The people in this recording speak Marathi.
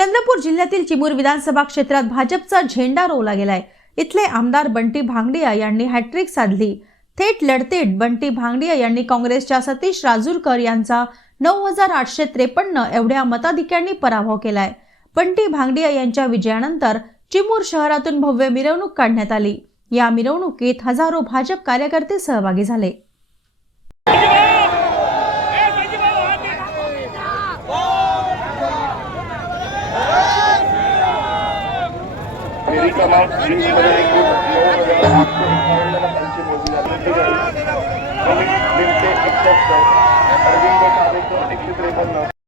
चंद्रपूर जिल्ह्यातील चिमूर विधानसभा क्षेत्रात भाजपचा झेंडा रोवला गेलाय। इथले आमदार बंटी भांगडिया यांनी हॅट्रिक साधली। थेट लढतीत बंटी भांगडिया यांनी काँग्रेसच्या सतीश राजूरकर यांचा 9853 एवढ्या मताधिक्यांनी पराभव केलाय। बंटी भांगडिया यांच्या विजयानंतर चिमूर शहरातून भव्य मिरवणूक काढण्यात आली। या मिरवणुकीत हजारो भाजप कार्यकर्ते सहभागी झाले। क्रमांक 20 मध्ये एकूण 9,851 मोजणी झाली। अरविंद कावेकर 153